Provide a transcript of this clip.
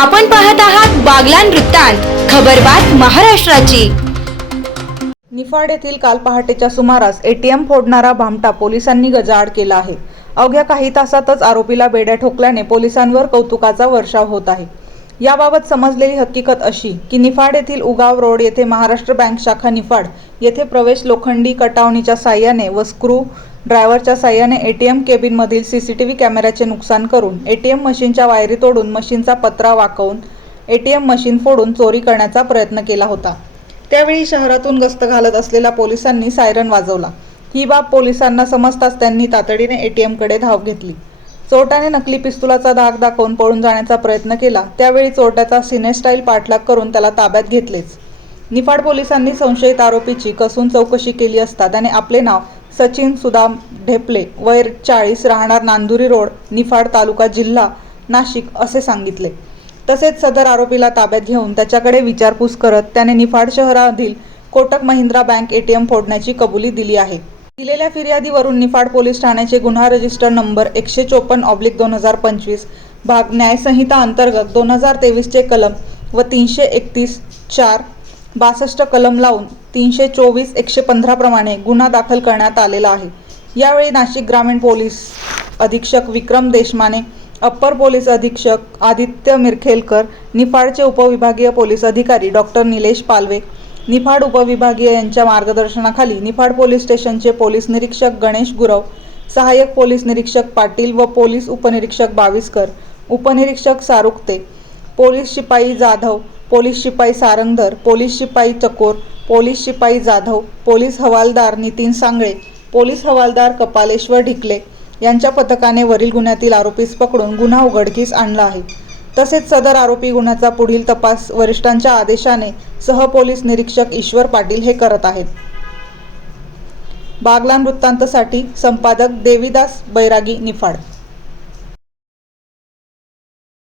आपण पाहत आहात बागलान वृत्तांत खबरबात महाराष्ट्राची. निफाड येथील काल पहाटेच्या सुमारास एटीएम फोडणारा भामटा पोलिसांनी गजाआड केला आहे. अवघ्या काही तासातच आरोपीला बेड्या ठोकल्याने पोलिसांवर कौतुकाचा वर्षाव होत आहे. याबाबत समजलेली हकीकत अशी की निफाड येथील उगाव रोड येथे महाराष्ट्र बँक शाखा निफाड येथे प्रवेश लोखंडी कटावणीच्या साह्याने व स्क्रू ड्रायव्हरच्या साह्याने एटीएम केबिनमधील सी सी टी व्ही कॅमेऱ्याचे नुकसान करून एटीएम मशीनच्या वायरी तोडून मशीनचा पत्रा वाकवून एटीएम मशीन फोडून चोरी करण्याचा प्रयत्न केला होता. त्यावेळी शहरातून गस्त घालत असलेल्या पोलिसांनी सायरन वाजवला. ही बाब पोलिसांना समजताच त्यांनी तातडीने एटीएमकडे धाव घेतली. चोरट्याने नकली पिस्तुलाचा धाक दाखवून पळून जाण्याचा प्रयत्न केला. त्यावेळी चोरट्याचा सिनेस्टाईल पाठलाग करून त्याला ताब्यात घेतलेच. निफाड पोलिसांनी संशयित आरोपीची कसून चौकशी केली असता त्याने आपले नाव सचिन सुदाम ढेपले वैर चाळीस राहणार नांदुरी रोड निफाड तालुका जिल्हा नाशिक असे सांगितले. तसेच सदर आरोपीला ताब्यात घेऊन त्याच्याकडे विचारपूस करत त्याने निफाड शहरातील कोटक महिंद्रा बँक एटीएम फोडण्याची कबुली दिली आहे. दिलेल्या फिर्यादीवरून निफाड पोलीस ठाण्याचे गुन्हा रजिस्टर नंबर एकशे चोपन्न ऑब्लिक दोन हजार पंचवीस भाग न्यायसंहिता अंतर्गत दोन हजार तेवीसचे कलम व तीनशे एकतीस चार बासष्ट कलम लावून तीनशे चोवीस एकशे पंधराप्रमाणे गुन्हा दाखल करण्यात आलेला आहे. यावेळी नाशिक ग्रामीण पोलीस अधीक्षक विक्रम देशमाने अप्पर पोलीस अधीक्षक आदित्य मिरखेलकर निफाडचे उपविभागीय पोलीस अधिकारी डॉक्टर निलेश पालवे निफाड उपविभागीय यांच्या मार्गदर्शनाखाली निफाड पोलीस स्टेशनचे पोलीस निरीक्षक गणेश गुरव सहाय्यक पोलीस निरीक्षक पाटील व पोलीस उपनिरीक्षक बाविस्कर उपनिरीक्षक सारुक्ते पोलीस शिपाई जाधव पोलीस शिपाई सारंगधर पोलीस शिपाई चकोर पोलीस शिपाई जाधव पोलीस हवालदार नितीन सांगळे पोलीस हवालदार कपालेश्वर ढिकले यांच्या पथकाने वरील गुन्ह्यातील आरोपीस पकडून गुन्हा उघडकीस आणला आहे. तसेच सदर आरोपी गुन्ह्याचा पुढील तपास वरिष्ठांच्या आदेशाने सहपोलीस निरीक्षक ईश्वर पाटील हे करत आहेत. बागलान वृत्तांतसाठी संपादक देवीदास बैरागी निफाड.